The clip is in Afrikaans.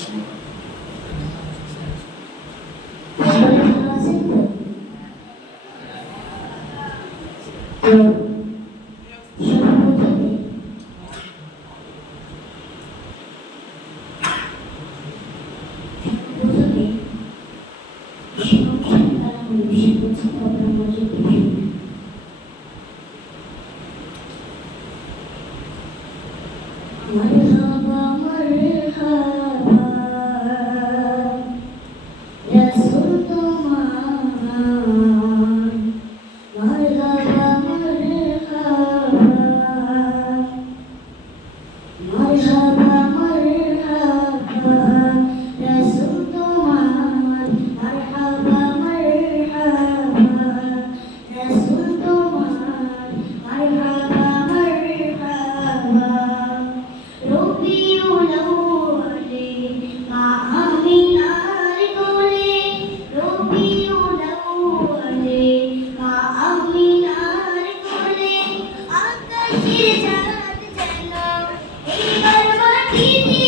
partir. Thank you. Thank you.